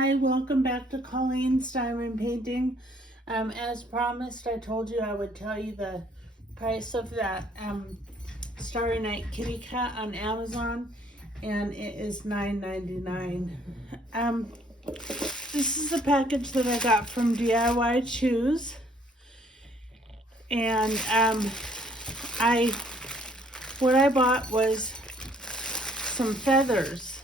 Hi, welcome back to Colleen's Diamond Painting. As promised, I told you I would tell you the price of that Starry Night Kitty Cat on Amazon, and it is $9.99. This is the package that I got from DIY Choose, and what I bought was some feathers.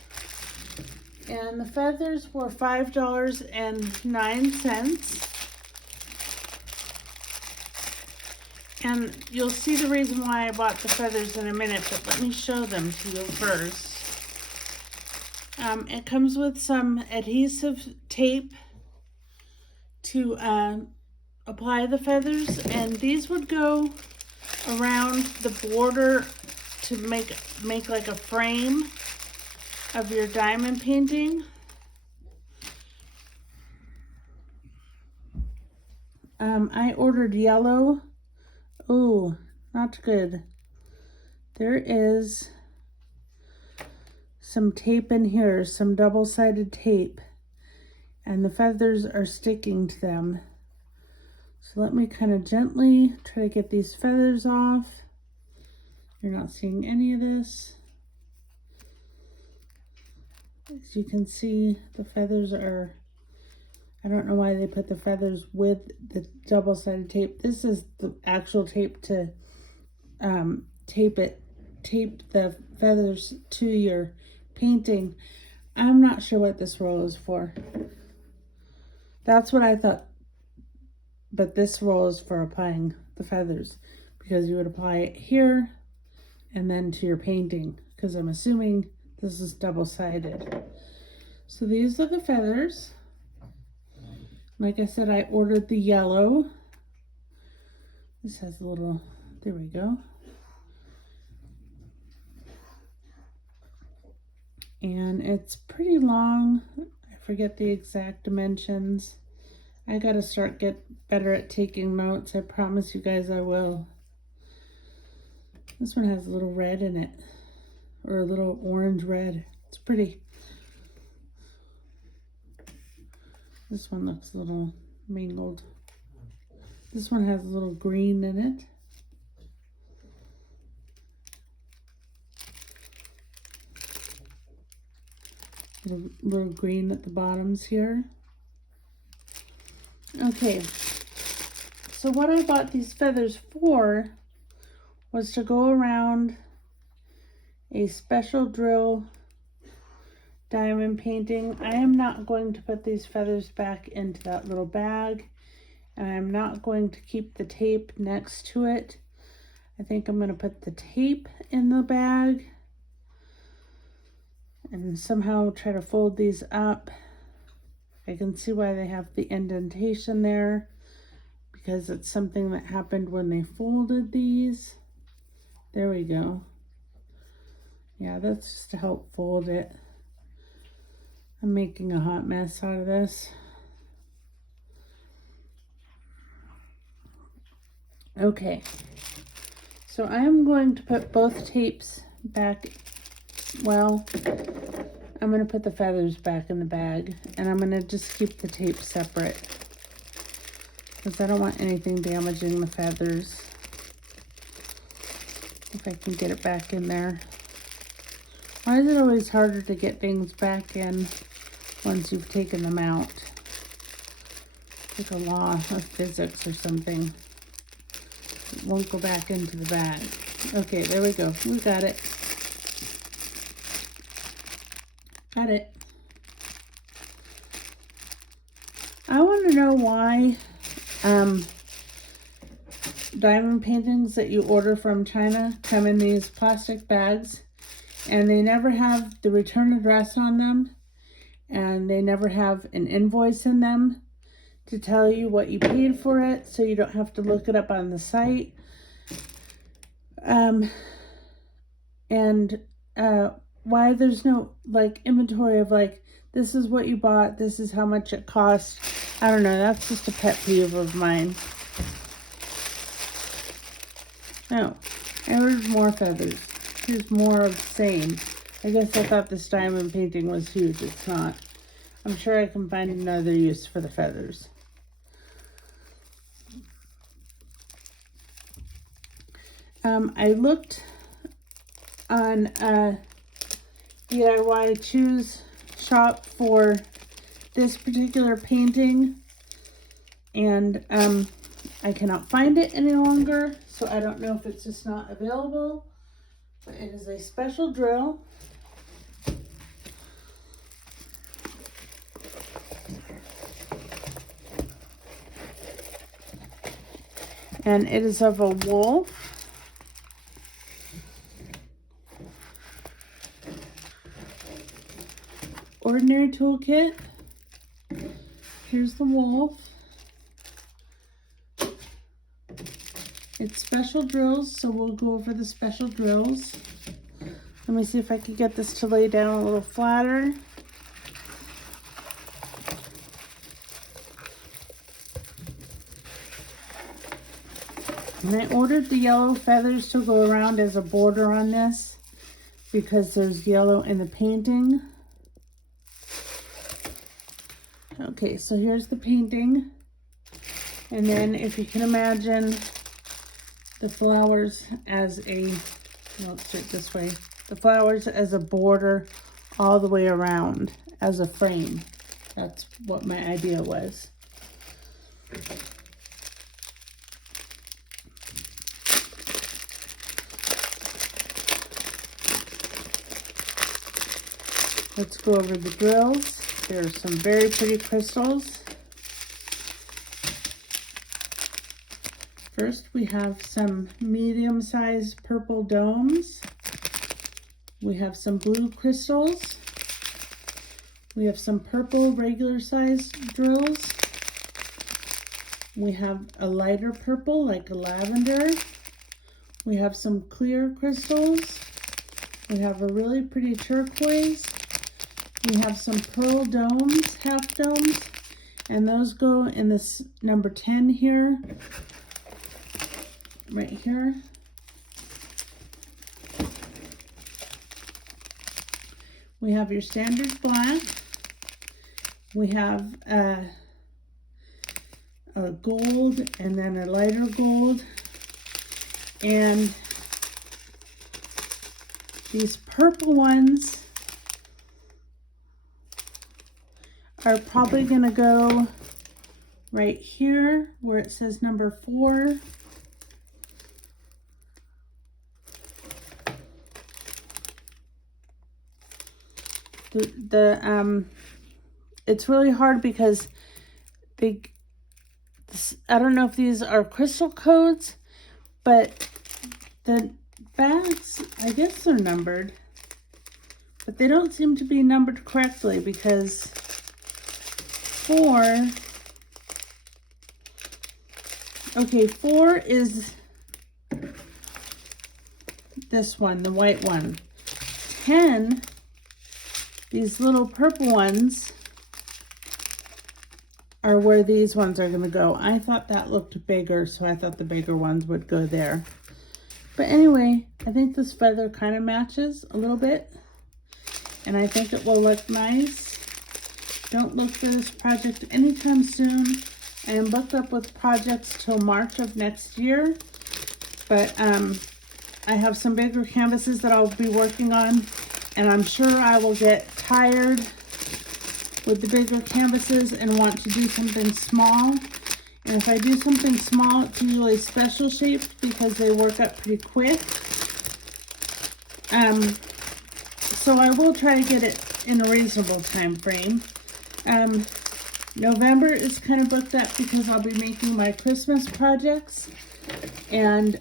And the feathers were $5.09. And you'll see the reason why I bought the feathers in a minute, but let me show them to you first. It comes with some adhesive tape to apply the feathers, and these would go around the border to make like a frame of your diamond painting. I ordered yellow. Oh, not good. There is some tape in here, some double-sided tape, and the feathers are sticking to them. So let me kind of gently try to get these feathers off. You're not seeing any of this. As you can see, the feathers are, I don't know why they put the feathers with the double-sided tape. This is the actual tape to tape the feathers to your painting. I'm not sure what this roll is for. That's what I thought. But this roll is for applying the feathers, because you would apply it here and then to your painting, because I'm assuming this is double-sided. So these are the feathers. Like I said, I ordered the yellow. This has a little, there we go. And it's pretty long. I forget the exact dimensions. I gotta get better at taking notes. I promise you guys I will. This one has a little red in it, or a little orange red. It's pretty. This one looks a little mangled. This one has a little green in it. Little green at the bottoms here. Okay, so what I bought these feathers for was to go around a special drill diamond painting. I am not going to put these feathers back into that little bag, and I'm not going to keep the tape next to it. I think I'm going to put the tape in the bag and somehow try to fold these up. I can see why they have the indentation there, because it's something that happened when they folded these. There we go. Yeah, that's just to help fold it. I'm making a hot mess out of this. Okay, so I'm going to put both tapes back. Well, I'm going to put the feathers back in the bag, and I'm going to just keep the tape separate, because I don't want anything damaging the feathers. If I can get it back in there. Why is it always harder to get things back in once you've taken them out? Like a law of physics or something. It won't go back into the bag. Okay, there we go. We got it. Got it. I want to know why diamond paintings that you order from China come in these plastic bags, and they never have the return address on them, and they never have an invoice in them to tell you what you paid for it, so you don't have to look it up on the site. Why there's no like inventory of like, this is what you bought, this is how much it cost. I don't know, that's just a pet peeve of mine. No, I ordered more feathers. Here's more of the same. I guess I thought this diamond painting was huge. It's not. I'm sure I can find another use for the feathers. I looked on DIY Choose shop for this particular painting, and I cannot find it any longer, so I don't know if it's just not available, but it is a special drill. And it is of a wolf. Ordinary toolkit. Here's the wolf. It's special drills, so we'll go over the special drills. Let me see if I can get this to lay down a little flatter. And I ordered the yellow feathers to go around as a border on this because there's yellow in the painting. Okay, so here's the painting. And then if you can imagine the flowers as a, let's do it this way, the flowers as a border all the way around as a frame. That's what my idea was. Let's go over the drills. There's some very pretty crystals. First, we have some medium-sized purple domes. We have some blue crystals. We have some purple regular-sized drills. We have a lighter purple, like a lavender. We have some clear crystals. We have a really pretty turquoise. We have some pearl domes, half domes, and those go in this number 10 here, right here. We have your standard black. We have a gold and then a lighter gold. And these purple ones are probably going to go right here where it says number 4. It's really hard because I don't know if these are crystal codes, but the bags, I guess they're numbered, but they don't seem to be numbered correctly because 4, okay, 4 is this one, the white one. 10, these little purple ones are where these ones are going to go. I thought that looked bigger, so I thought the bigger ones would go there. But anyway, I think this feather kind of matches a little bit, and I think it will look nice. Don't look for this project anytime soon. I am booked up with projects till March of next year, but I have some bigger canvases that I'll be working on, and I'm sure I will get tired with the bigger canvases and want to do something small. And if I do something small, it's usually special shaped because they work up pretty quick. So I will try to get it in a reasonable time frame. November is kind of booked up because I'll be making my Christmas projects, and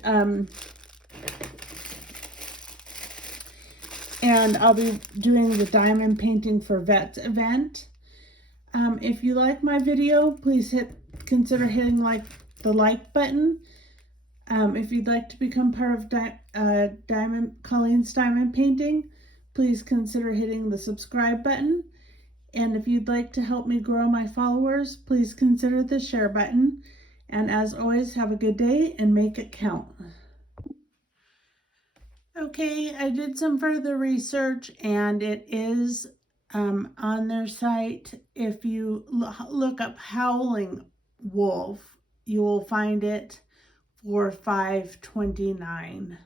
I'll be doing the diamond painting for Vet's event. If you like my video, please consider hitting the like button. If you'd like to become part of Colleen's Diamond Painting, please consider hitting the subscribe button. And if you'd like to help me grow my followers, please consider the share button. And as always, have a good day and make it count. Okay, I did some further research, and it is on their site. If you look up Howling Wolf, you will find it for $5.29.